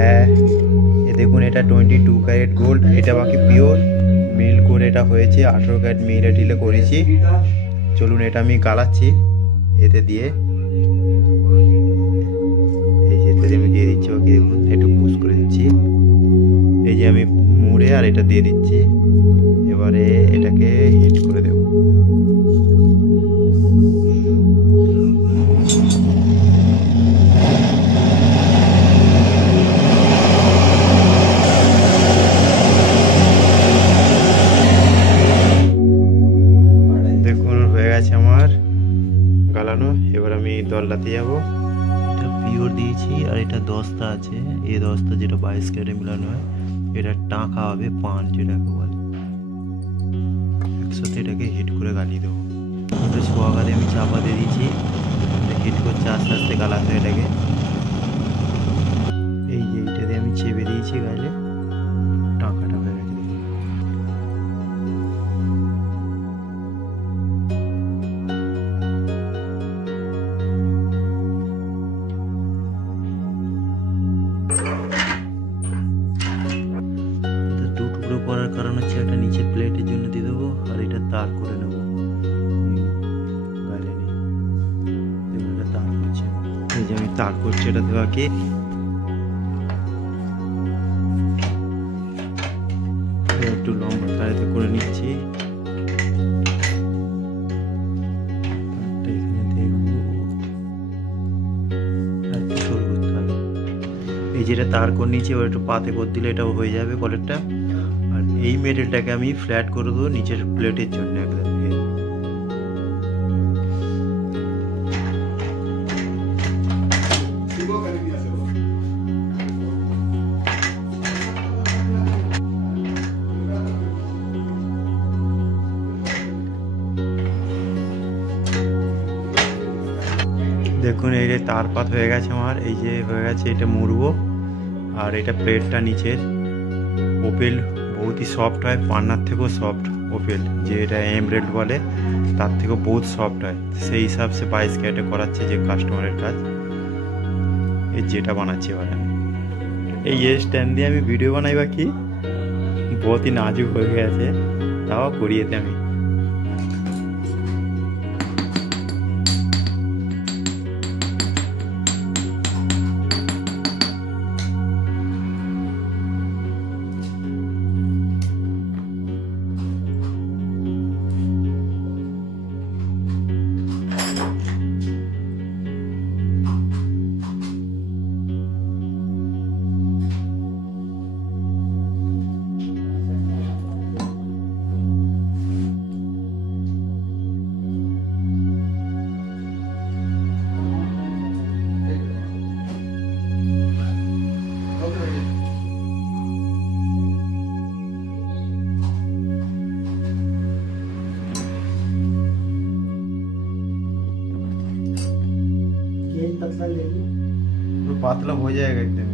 হ্যাঁ, এ দেখুন এটা 22 ক্যারেট গোল্ড, এটা বাকি পিওর মিল করে এটা হয়েছে। 18 ক্যারেট মিলে টিলে করেছি। চলুন এটা আমি গালাচ্ছি এতে দিয়ে, এই যে এতে আমি দিয়ে দিচ্ছি ওকে। দেখুন একটু পুশ করে দিচ্ছি, এই যে আমি মুড়ে আর এটা দিয়ে দিচ্ছি। এবারে এটাকে হিট করে দেব। দেখুন হয়ে গেছে আমার গালানো। এবার আমি দল্লাতে যাব। এটা পিওর দিয়েছি আর এটা দস্তা আছে, এই দস্তা যেটা 22 ক্যারেটে মিলানো হয়। এটা টাকা হবে পান যেটাকে বলে। একসাথে এটাকে হিট করে গালিয়ে দেবো। এটা সোয়াগাতে আমি চাপা দিয়ে দিয়েছি, হিট করছে আস্তে আস্তে গালাতে এটাকে। এই যে এইটাতে আমি চেপে দিয়েছি গালে, টাকাটা হয়ে গেছে। দু টুকরো করার কারণ হচ্ছে একটা নিচে প্লেটের জন্য দিয়ে দেবো, আর এটা তার করে নেবো গালে নিয়ে। দেখুন এটা তার করছে, এই যে আমি তার করছি এটা দেওয়াকে। একটু লম্বা তারেতে করে নিচ্ছি। এই যেটা তার করে নিয়েছি, ওর একটু পাতে করে দিলে এটাও হয়ে যাবে কলেরটা। আর এই মেটেলটাকে আমি ফ্ল্যাট করে দেবো নিচের প্লেটের জন্য একদম। দেখুন এই যে তার পাত হয়ে গেছে আমার, এই যে হয়ে গেছে। এটা মুড়বো, আর এটা প্লেটটা নিচের ওপেল বহুতই সফট হয়, পান্নার থেকেও সফট ওপেল, যে এটা এমরেল্ড বলে তার থেকেও বহুত সফট হয়। সেই হিসাব সে 22 ক্যারেটে করাচ্ছে যে কাস্টমারের কাজ, এই যেটা বানাচ্ছি এবার আমি। এই স্ট্যান্ড দিয়ে আমি ভিডিও বানাই বা কি বহুতই নাজুক হয়ে গেছে, তাও করিয়েতে আমি। पतला ले लो, पतला हो जाएगा एकदम।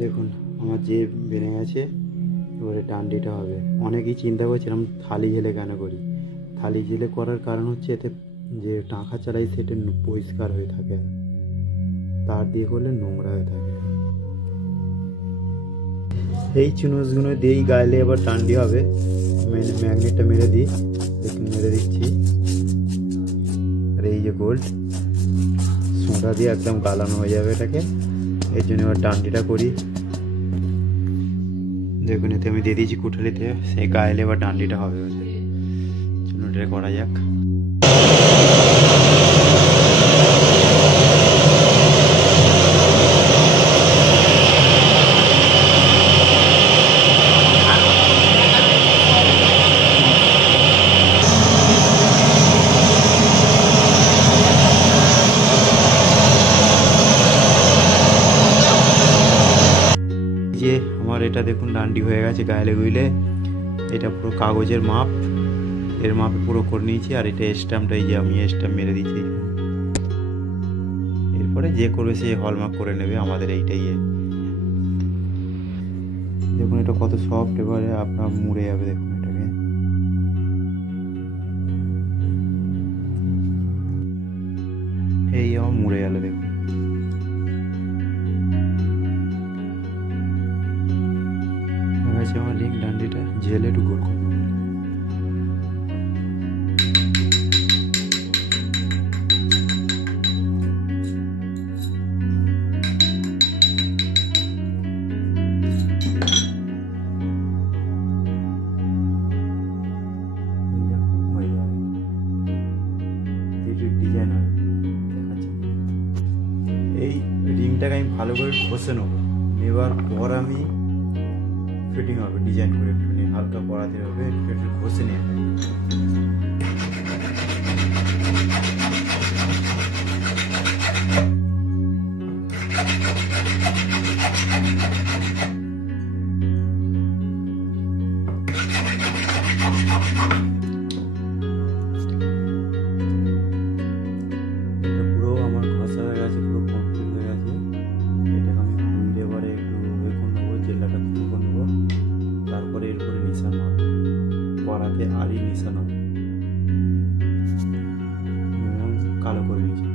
দেখুন আমার যে বেড়ে গেছে, এবারে ডান্ডিটা হবে। অনেকেই চিন্তা করছিলাম থালি ঝেলে কেন করি। থালি ঝেলে করার কারণ হচ্ছে এতে যে টাকা চালাই সেটা পরিষ্কার হয়ে থাকে, তার দিয়ে করলে নোংরা হয়ে থাকে। এই চুনুসগুলো দিয়েই গাইলে এবার ডান্ডি হবে। ম্যাগনেটটা মেরে দিই, দেখুন মেরে দিচ্ছি। আর এই যে গোল্ড সোঁটা দিয়ে একদম গালানো হয়ে যাবে এটাকে। এর জন্য এবার ডান্ডিটা করি। দেখুন এতে আমি দিয়ে দিয়েছি কুঠালিতে, সেই গাইলে এবার ডান্ডিটা হবে। চলুন এটা করা যাক। যে আমার এটা দেখুন ডান্ডি হয়ে গেছে গায়েলে গুইলে। এটা পুরো কাগজের মাপ, এর মাপে পুরো করে নিয়েছি। আর এটা স্ট্যাম্পটা, এই যে আমি স্ট্যাম্প মেরে দিচ্ছি। এরপরে যে করবে সে হলমার্ক করে নেবে। আমাদের এইটাই দেখুন এটা কত সফট, এবারে আপনার মুড়ে যাবে। দেখুন এটাকে এই আমার মুড়ে গেল। দেখুন আমার রিং ডান্ডিটা ঝেলে একটু গোল করে দেবো। ডিজাইন হবে দেখাচ্ছি। এই রিংটাকে আমি ভালো করে ঘষে নেবো, নেবার পর আমি ফিটিং হবে ডিজাইন করে। একটু হালকা পড়াতে হবে, একটু ঘষে নিয়ে হবে। পুরো আমার ঘষা হয়ে গেছে, পুরো কমপ্লিট হয়ে গেছে। এটাকে আমি খুললে এবারে একটু ওই করে নেবো, জেলাটা খুলে করে নেবো। তারপরে এরপরে নিশান হবে, পরাতে আরই নিশান হবে। কালো করে নিয়েছি।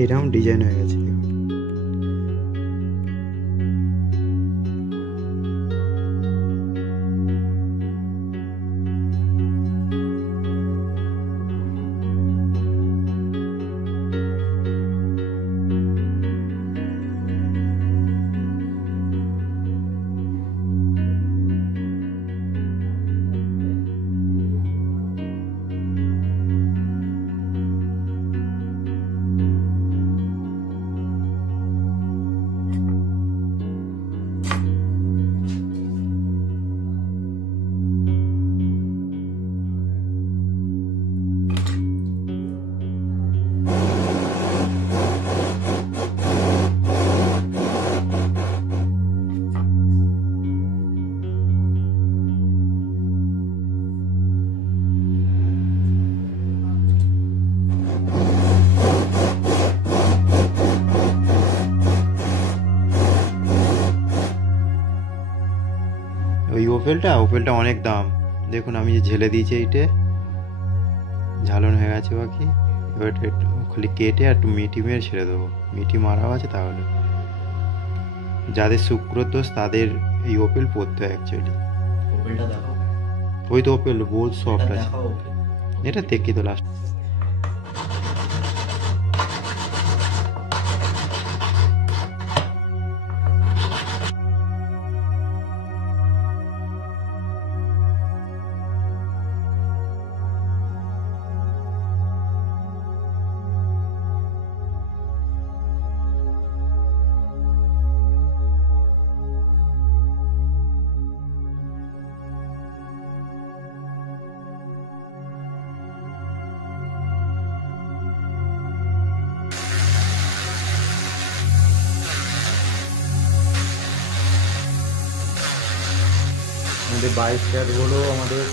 এইরকম ডিজাইন হয়ে গেছে। ওই ওপেলটা অনেক দাম। দেখুন আমি যে ঝেলে দিয়েছি, এইটে ঝালন হয়ে গেছে বাকি। এবার একটু খালি কেটে আর একটু মিটি মেরে ছেড়ে দেবো। মিটি মারাও আছে তাহলে। যাদের শুক্র দোষ তাদের এই ওপেল পড়তে হয় অ্যাকচুয়ালি। ওই তো ওপেল বহুত সফট আছে। এটা দেখি তো লাস্ট। আমাদের 22 ক্যারেটগুলো আমাদের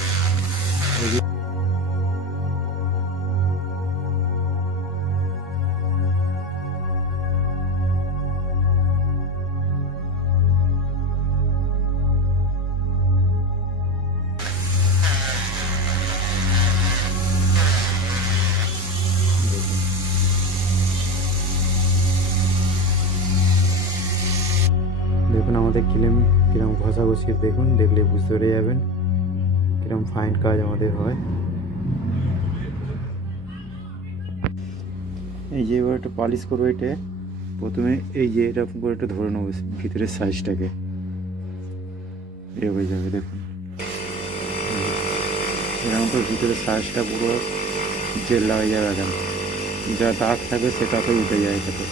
দেখুন আমাদের কিরম ঘষাঘষি দেখুন, দেখলে বুঝতে পেরে যাবেন কিরম ফাইন কাজ আমাদের হয়। এই যে এবার একটু পালিশ করবো। এটা প্রথমে এই যে এরকম করে একটু ধরে নেবো ভিতরের সাইজটাকে, এ হয়ে যাবে। দেখুন এরকম করে ভিতরের সাইজটা পুরো জেল লাগাই যাবে। এখন যা দাগ থাকবে সেটা তো উঠে যায় এটাতে।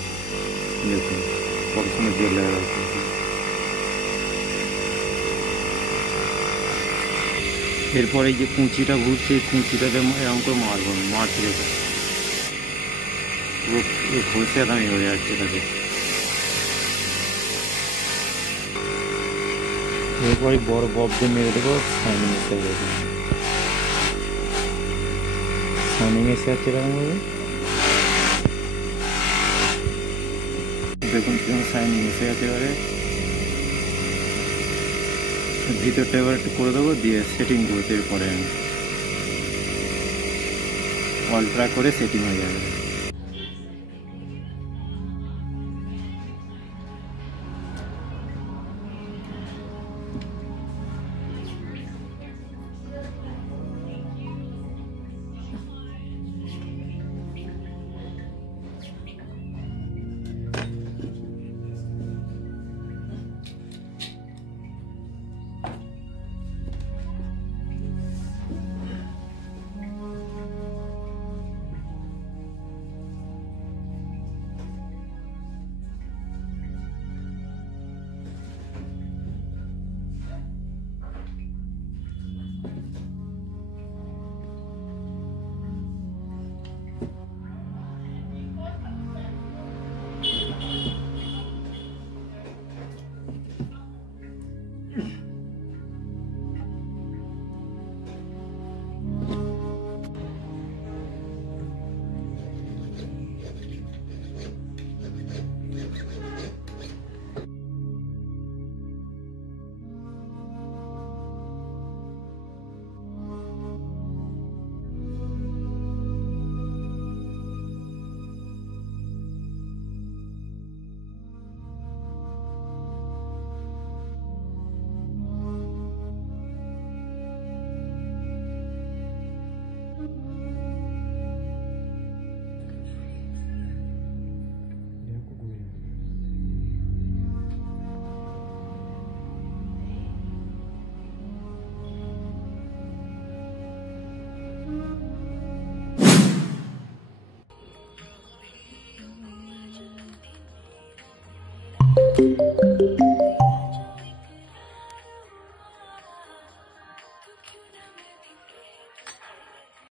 দেখুন কত সময় জেল লাগা আছে। এরপরে যে কুঁচিটা ঘুরছে, এই কুঁচিটাতে এরকম করে মারবো, মারতে দেখো পুরো ঘষে দামি হয়ে যাচ্ছে তাকে। এরপরে বড় বব দিয়ে মেরে দেবো। শাইনিং এসে গেছে, শাইনিং এসে যাচ্ছে এরকমভাবে। দেখুন কিরকম শাইনিং এসে গেছে। এবারে ভিতরটা এবার একটু করে দেবো, দিয়ে সেটিং করতে। এরপরে আমি অল্ট্রা করে সেটিং হয়ে যাবে।